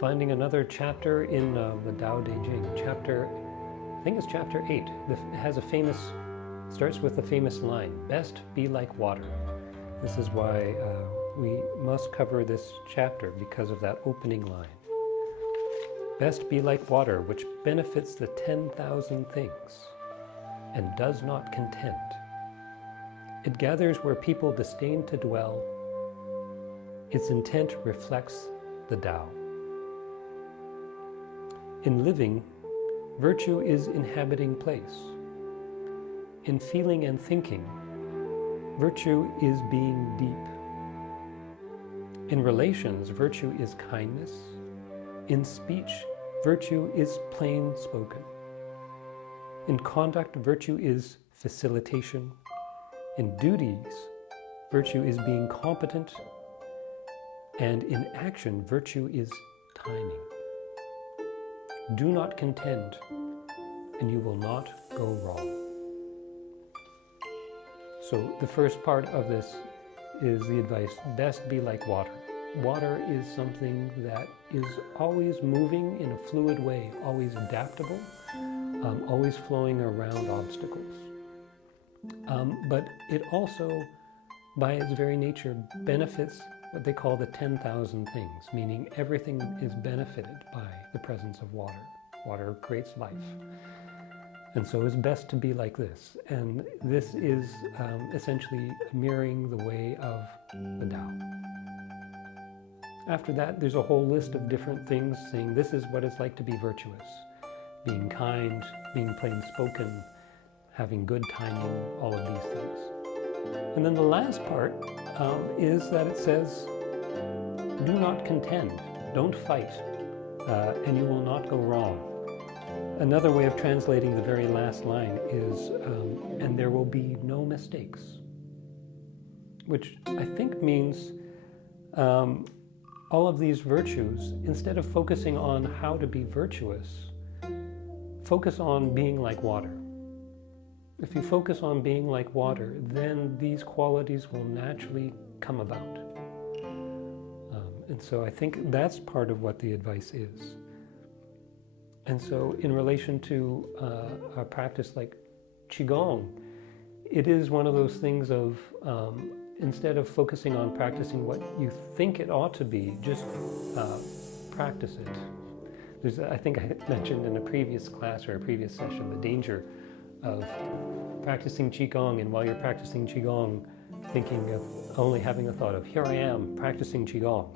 finding another chapter in the Dao De Jing, I think it's chapter 8. It has starts with the famous line, "Best be like water." This is why we must cover this chapter, because of that opening line. Best be like water, which benefits the 10,000 things and does not contend. It gathers where people disdain to dwell. Its intent reflects the Tao. In living, virtue is inhabiting place. In feeling and thinking, virtue is being deep. In relations, virtue is kindness. In speech, virtue is plain spoken. In conduct, virtue is facilitation. In duties, virtue is being competent. And in action, virtue is timing. Do not contend, and you will not go wrong. So the first part of this is the advice, best be like water. Water is something that is always moving in a fluid way, always adaptable, always flowing around obstacles. But it also, by its very nature, benefits what they call the 10,000 things, meaning everything is benefited by the presence of water. Water creates life. And so it's best to be like this. And this is essentially mirroring the way of the Tao. After that, there's a whole list of different things saying this is what it's like to be virtuous. Being kind, being plain spoken, having good timing, all of these things. And then the last part is that it says, do not contend, don't fight, and you will not go wrong. Another way of translating the very last line is, and there will be no mistakes, which I think means all of these virtues, instead of focusing on how to be virtuous, focus on being like water. If you focus on being like water, then these qualities will naturally come about. And so I think that's part of what the advice is. And so in relation to a practice like Qigong, it is one of those things of, instead of focusing on practicing what you think it ought to be, just practice it. I think I mentioned in a previous class or a previous session the danger of practicing Qigong, and while you're practicing Qigong, thinking of only having a thought of, here I am practicing Qigong,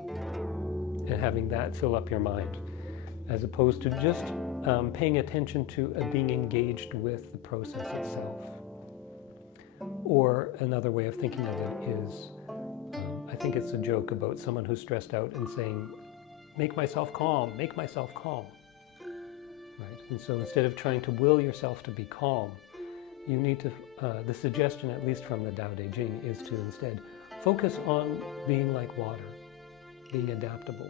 and having that fill up your mind, as opposed to just paying attention to being engaged with the process itself. Or another way of thinking of it is, I think it's a joke about someone who's stressed out and saying, make myself calm, make myself calm. Right? And so instead of trying to will yourself to be calm, you need to, the suggestion, at least from the Dao De Jing, is to instead focus on being like water, being adaptable,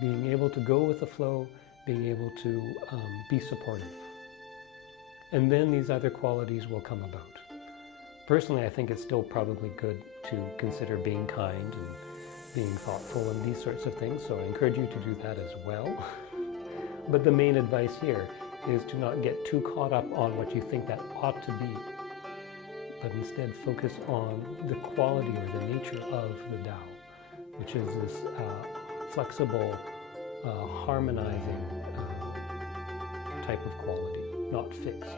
being able to go with the flow, being able to be supportive. And then these other qualities will come about. Personally, I think it's still probably good to consider being kind and being thoughtful and these sorts of things, so I encourage you to do that as well. But the main advice here is to not get too caught up on what you think that ought to be, but instead focus on the quality or the nature of the Tao, which is this flexible, harmonizing type of quality, not fixed.